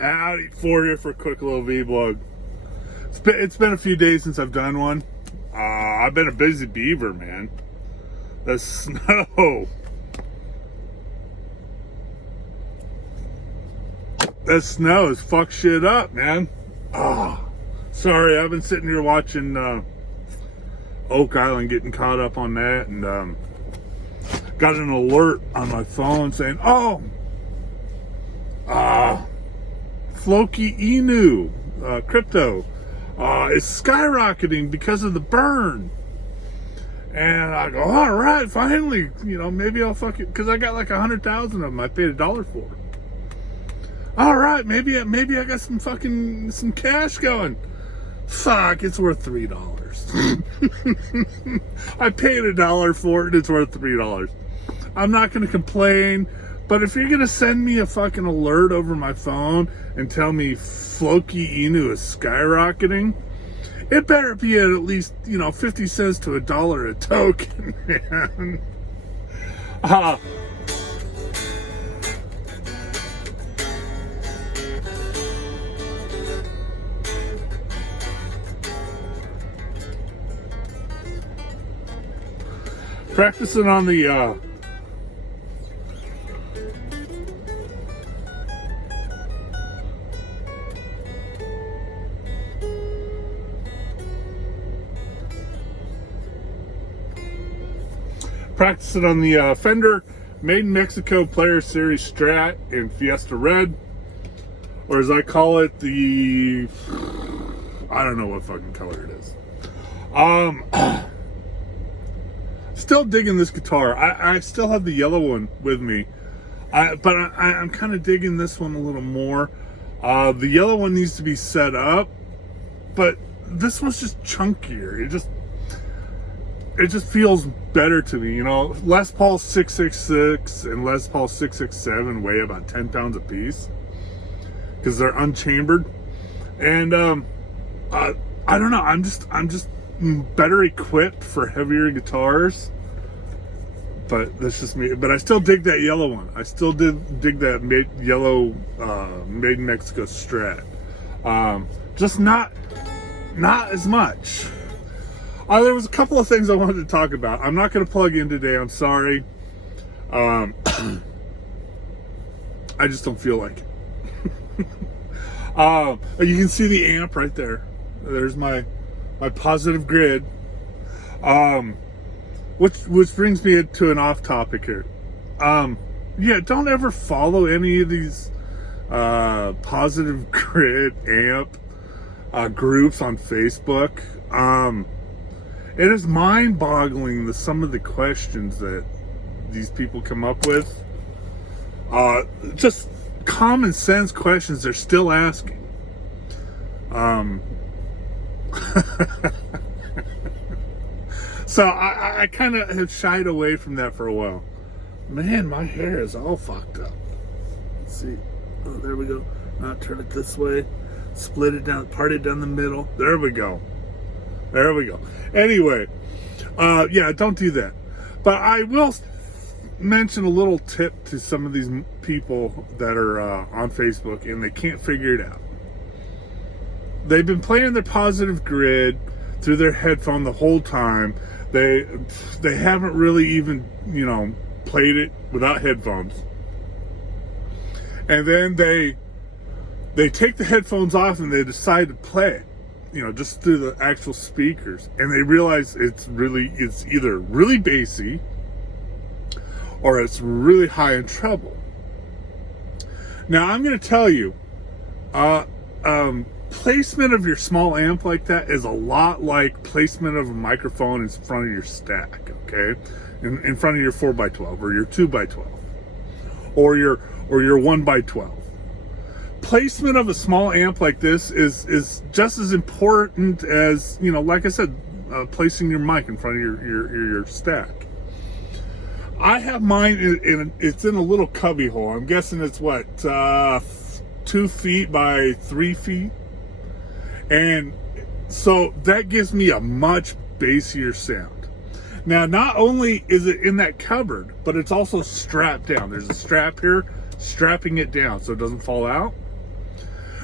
Howdy for you for a quick little vlog. It's been a few days since I've done one. I've been a busy beaver, man. The snow. The snow has fucked shit up, man. Sorry, I've been sitting here watching Oak Island, getting caught up on that, and got an alert on my phone saying, Floki Inu crypto is skyrocketing because of the burn. And I go, all right, finally, maybe I'll because I got like 100,000 of them I paid $1 for. All right, maybe I got some cash going. Fuck, it's worth $3. I paid $1 for it, it's worth $3. I'm not going to complain, but if you're going to send me a fucking alert over my phone and tell me Floki Inu is skyrocketing, it better be at least, 50 cents to $1 a token, man. Practicing on the Fender Made in Mexico Player Series Strat in Fiesta Red, or as I call it, I don't know what fucking color it is. Still digging this guitar. I still have the yellow one with me, but I'm kind of digging this one a little more. The yellow one needs to be set up, but this one's just chunkier. It just feels better to me. Les Paul 666 and Les Paul 667 weigh about 10 pounds a piece because they're unchambered, and I don't know. I'm just better equipped for heavier guitars. But that's just me. But I still dig that yellow one. I still dig that yellow Made in Mexico Strat. Just not as much. There was a couple of things I wanted to talk about. I'm not going to plug in today. I'm sorry. I just don't feel like it. You can see the amp right there. There's my positive grid. Which brings me to an off topic here. Yeah, don't ever follow any of these positive grid amp groups on Facebook. It is mind-boggling some of the questions that these people come up with. Just common sense questions they're still asking. So I kind of have shied away from that for a while. Man, my hair is all fucked up. Let's see. Oh, there we go. Turn it this way. Split it down, part it down the middle. There we go. There we go. Anyway, yeah, don't do that. But I will mention a little tip to some of these people that are on Facebook and they can't figure it out. They've been playing their positive grid through their headphone the whole time. They haven't really even, played it without headphones. And then they take the headphones off and they decide to play it, just through the actual speakers. And they realize it's either really bassy or it's really high in treble. Now, I'm going to tell you, placement of your small amp like that is a lot like placement of a microphone in front of your stack, okay? In front of your 4x12 or your 2x12 or your 1x12. Placement of a small amp like this is just as important as, like I said, placing your mic in front of your stack. I have mine it's in a little cubby hole. I'm guessing it's 2 feet by 3 feet. And so that gives me a much bassier sound. Now, not only is it in that cupboard, but it's also strapped down. There's a strap here strapping it down so it doesn't fall out.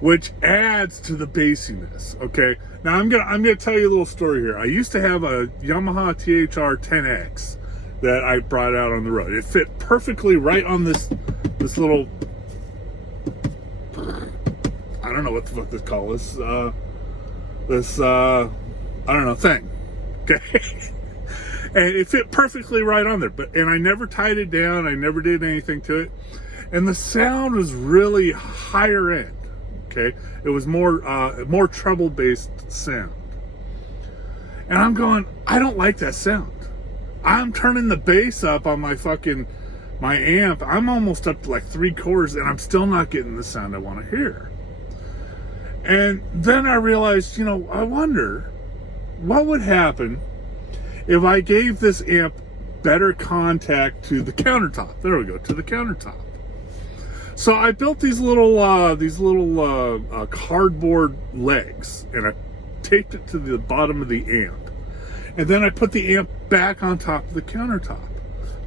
which adds to the bassiness. Okay, now I'm gonna tell you a little story here. I used to have a Yamaha THR 10X that I brought out on the road. It fit perfectly right on this little, I don't know what the fuck this call this I don't know, thing. Okay. And it fit perfectly right on there, and I never tied it down. I never did anything to it. And the sound was really higher end. Okay. It was more treble based sound. And I'm going, I don't like that sound. I'm turning the bass up on my amp. I'm almost up to like 3 quarters, and I'm still not getting the sound I want to hear. And then I realized, I wonder what would happen if I gave this amp better contact to the countertop. There we go, to the countertop. So I built these little cardboard legs, and I taped it to the bottom of the amp. And then I put the amp back on top of the countertop.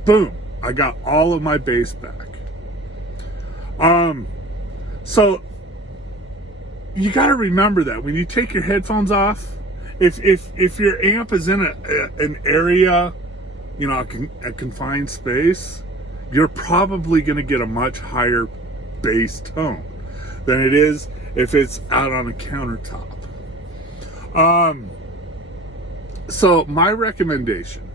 Boom, I got all of my bass back. So you got to remember that when you take your headphones off, if your amp is in an area, a confined space, you're probably going to get a much higher bass tone than it is if it's out on a countertop. So my recommendation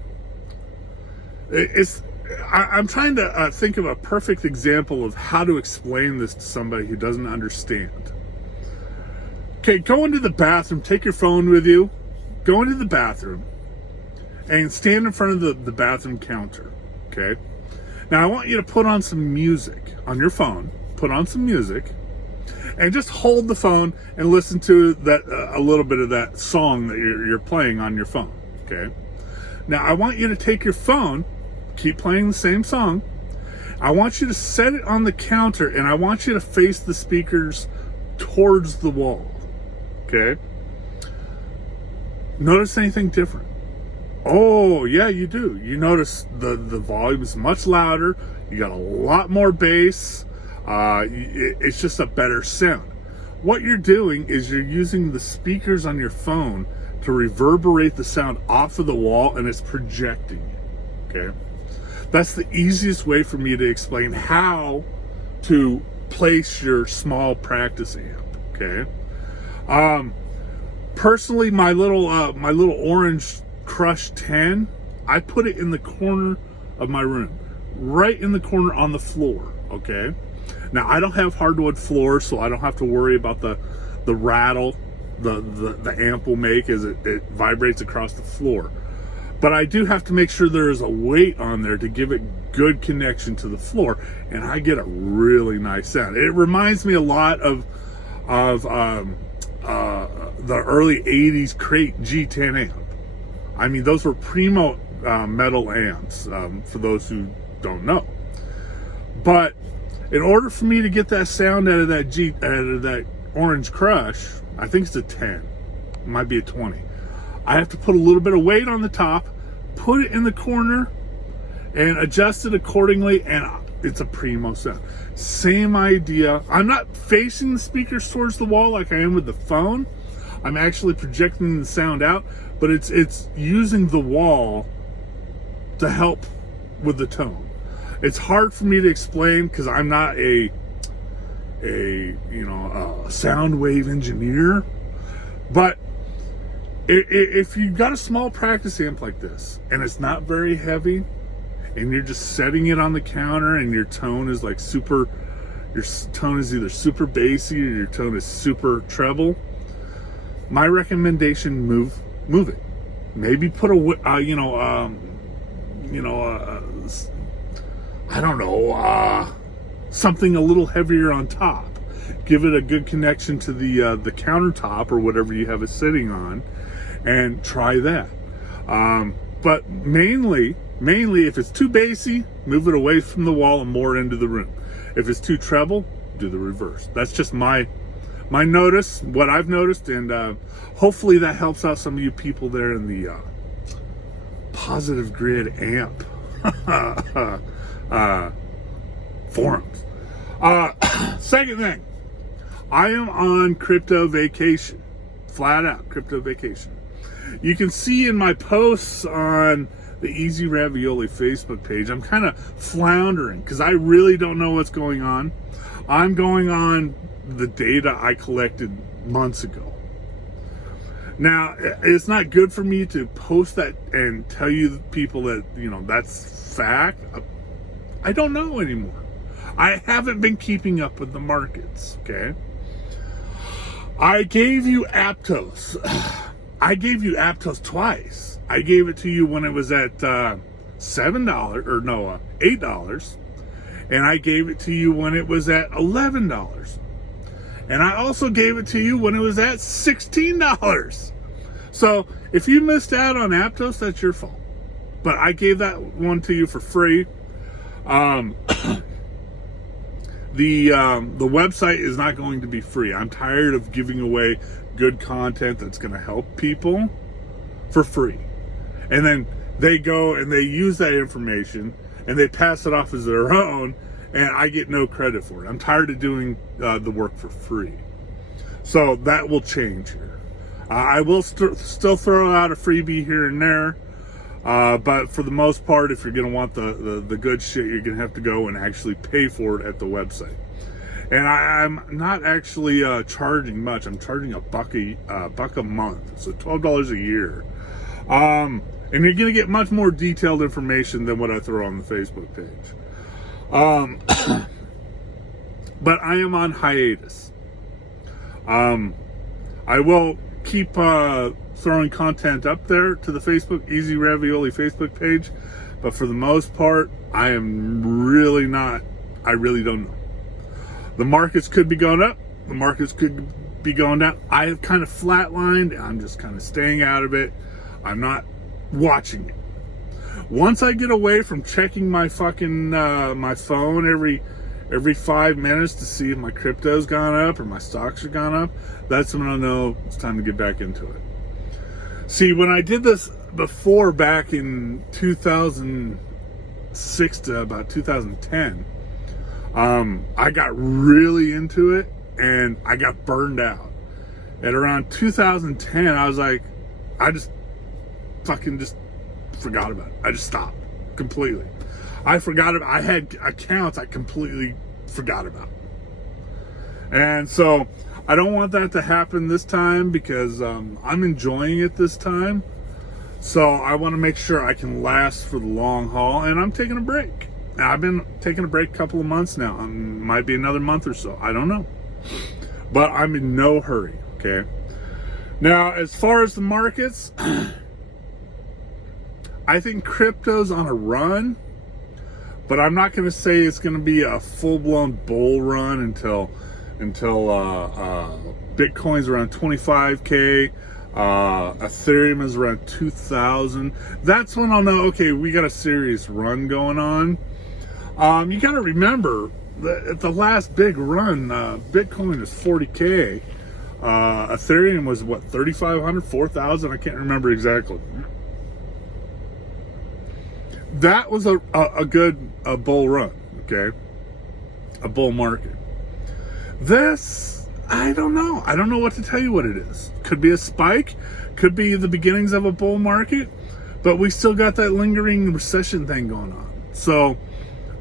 is, I'm trying to think of a perfect example of how to explain this to somebody who doesn't understand. Okay, go into the bathroom, take your phone with you, go into the bathroom, and stand in front of the bathroom counter, okay? Now, I want you to put on some music on your phone, put on some music, and just hold the phone and listen to that a little bit of that song that you're playing on your phone, okay? Now, I want you to take your phone, keep playing the same song, I want you to set it on the counter, and I want you to face the speakers towards the wall. Okay. Notice anything different? Oh, yeah, you do. You notice the volume is much louder. You got a lot more bass. It's just a better sound. What you're doing is you're using the speakers on your phone to reverberate the sound off of the wall, and it's projecting it. Okay. That's the easiest way for me to explain how to place your small practice amp. Okay. Personally, my little Orange Crush 10, I put it in the corner of my room, right in the corner on the floor. Okay. Now, I don't have hardwood floors, so I don't have to worry about the rattle the amp will make as it vibrates across the floor. But I do have to make sure there is a weight on there to give it good connection to the floor, and I get a really nice sound. It reminds me a lot of the early 80s Crate G10 amp. I mean, those were primo metal amps, for those who don't know. But in order for me to get that sound out of that Orange Crush, I think it's a 10, it might be a 20. I have to put a little bit of weight on the top, put it in the corner, and adjust it accordingly, and it's a primo sound. Same idea. I'm not facing the speakers towards the wall like I am with the phone. I'm actually projecting the sound out, but it's using the wall to help with the tone. It's hard for me to explain because I'm not a sound wave engineer, but if you've got a small practice amp like this and it's not very heavy, and you're just setting it on the counter, and your tone is like your tone is either super bassy or your tone is super treble, my recommendation, move it. Maybe put something a little heavier on top. Give it a good connection to the countertop or whatever you have it sitting on, and try that. But mainly, if it's too bassy, move it away from the wall and more into the room. If it's too treble, do the reverse. That's just my what I've noticed, and hopefully that helps out some of you people there in the Positive Grid amp forums. Second thing, I am on crypto vacation, flat out crypto vacation. You can see in my posts on the Easy Ravioli Facebook page, I'm kind of floundering because I really don't know what's going on. I'm going on the data I collected months ago. Now, it's not good for me to post that and tell you people that, that's fact. I don't know anymore. I haven't been keeping up with the markets, okay? I gave you Aptos. I gave you Aptos twice. I gave it to you when it was at $8, and I gave it to you when it was at $11. And I also gave it to you when it was at $16. So if you missed out on Aptos, that's your fault. But I gave that one to you for free. The website is not going to be free. I'm tired of giving away good content that's going to help people for free. And then they go and they use that information and they pass it off as their own, and I get no credit for it. I'm tired of doing the work for free. So that will change here. I will still throw out a freebie here and there. But for the most part, if you're going to want the good shit, you're going to have to go and actually pay for it at the website. And I'm not actually charging much. I'm charging $1 a month, so $12 a year. And you're going to get much more detailed information than what I throw on the Facebook page. But I am on hiatus. I will keep throwing content up there to the Facebook Easy Ravioli Facebook page, but for the most part, I really don't know. The markets could be going up, the markets could be going down. I have kind of flatlined. I'm just kind of staying out of it. I'm not watching it. Once I get away from checking my fucking my phone every 5 minutes to see if my crypto's gone up or my stocks have gone up, that's when I know it's time to get back into it. See, when I did this before, back in 2006 to about 2010, I got really into it and I got burned out. At around 2010, I was like, I just forgot about it. I just stopped completely. I had accounts I completely forgot about. And so I don't want that to happen this time because I'm enjoying it this time. So I want to make sure I can last for the long haul, and I'm taking a break. I've been taking a break a couple of months now. Might be another month or so. I don't know. But I'm in no hurry, okay? Now, as far as the markets, I think crypto's on a run, but I'm not going to say it's going to be a full-blown bull run until Bitcoin's around 25K, Ethereum is around 2,000. That's when I'll know, okay, we got a serious run going on. You got to remember that at the last big run, Bitcoin is 40K. Ethereum was what, 3,500, 4,000? I can't remember exactly. That was a good bull run, okay? A bull market. This, I don't know. I don't know what to tell you what it is. Could be a spike, could be the beginnings of a bull market, but we still got that lingering recession thing going on. So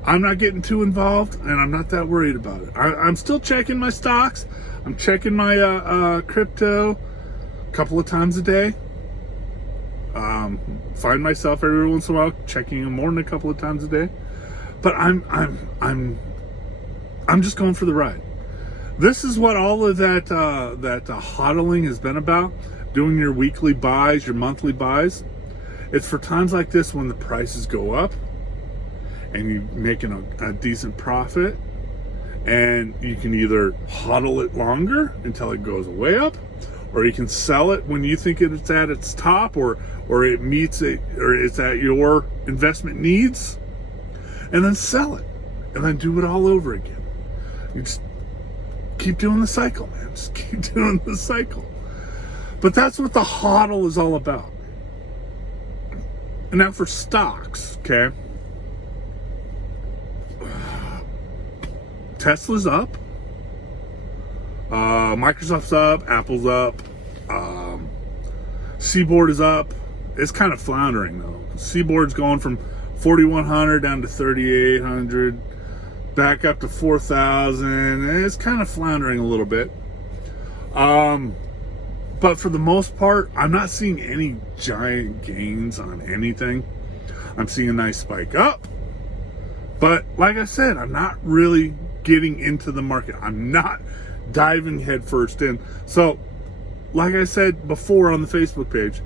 I'm not getting too involved, and I'm not that worried about it. I'm still checking my stocks. I'm checking my crypto a couple of times a day. Find myself every once in a while checking them more than a couple of times a day. But I'm just going for the ride. This is what all of that hodling has been about. Doing your weekly buys, your monthly buys. It's for times like this when the prices go up and you're making a decent profit, and you can either hodl it longer until it goes way up, or you can sell it when you think it's at its top, or it meets it, or it's at your investment needs, and then sell it, and then do it all over again. You just keep doing the cycle, man. Just keep doing the cycle. But that's what the hodl is all about. And now for stocks, okay? Tesla's up. Microsoft's up, Apple's up, Seaboard is up. It's kind of floundering though. Seaboard's going from 4,100 down to 3,800, back up to 4,000. It's kind of floundering a little bit. But for the most part, I'm not seeing any giant gains on anything. I'm seeing a nice spike up. But like I said, I'm not really getting into the market. I'm not diving headfirst in. So, like I said before on the Facebook page,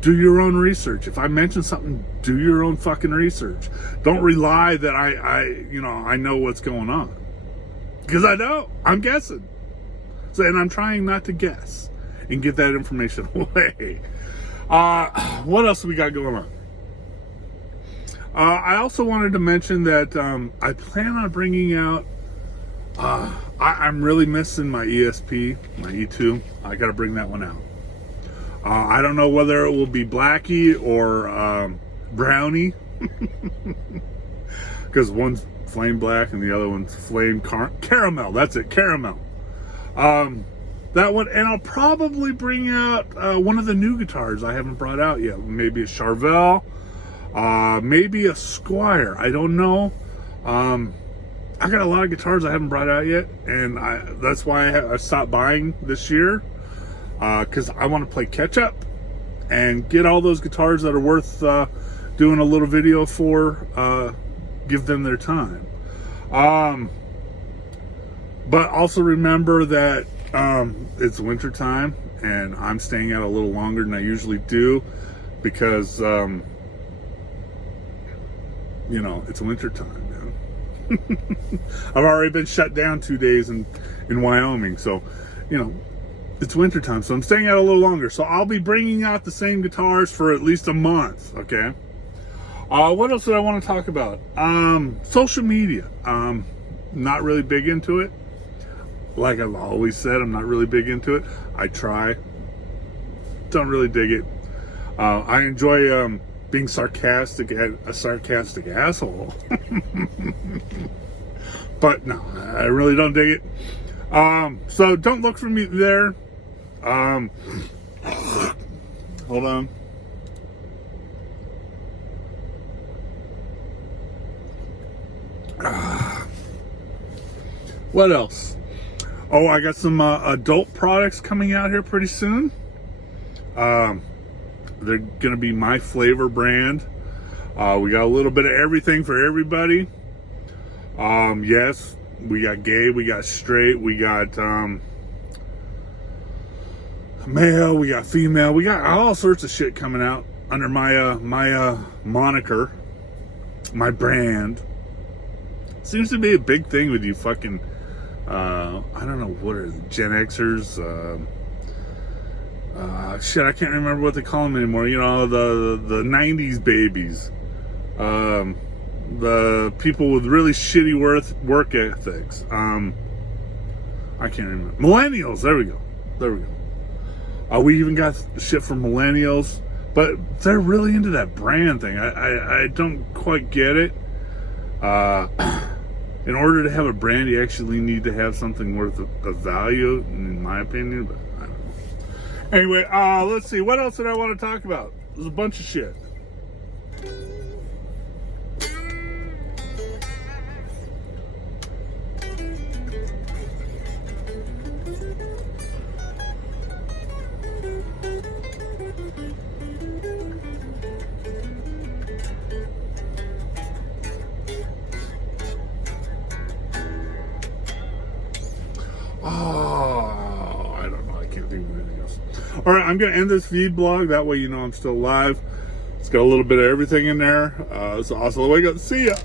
do your own research. If I mention something, do your own fucking research. Don't rely that I know what's going on. Because I know. I'm guessing. So, and I'm trying not to guess and get that information away. What else we got going on? I also wanted to mention that I plan on bringing out, I'm really missing my ESP, my E2. I got to bring that one out. I don't know whether it will be Blackie or Brownie, because one's flame black and the other one's flame caramel. That's it, caramel. That one, and I'll probably bring out one of the new guitars I haven't brought out yet. Maybe a Charvel, maybe a Squire. I don't know. I got a lot of guitars I haven't brought out yet, and that's why I stopped buying this year, because I want to play catch up and get all those guitars that are worth doing a little video for, give them their time. But also remember that it's winter time, and I'm staying out a little longer than I usually do because it's winter time, man. I've already been shut down 2 days in Wyoming, so it's winter time, so I'm staying out a little longer. So I'll be bringing out the same guitars for at least a month. Okay. What else did I want to talk about? Social media. Not really big into it. Like I've always said, I'm not really big into it. I try. Don't really dig it. I enjoy being sarcastic at a sarcastic asshole. But no, I really don't dig it. So don't look for me there. Hold on. What else? Oh, I got some adult products coming out here pretty soon. They're going to be My Flavor brand. We got a little bit of everything for everybody. Yes, we got gay, we got straight, we got male, we got female, we got all sorts of shit coming out under my moniker, my brand. Seems to be a big thing with you fucking I don't know, what are the Gen Xers, shit, I can't remember what they call them anymore. The 90s babies, the people with really shitty work ethics. I can't remember. Millennials. There we go. We even got shit from millennials, but they're really into that brand thing. I don't quite get it. In order to have a brand, you actually need to have something worth of value, in my opinion. But I don't know. Anyway, let's see. What else did I want to talk about? There's a bunch of shit. Oh, I don't know. I can't think of anything else. All right, I'm going to end this feed blog. That way you know I'm still live. It's got a little bit of everything in there. So also, wake up. See ya.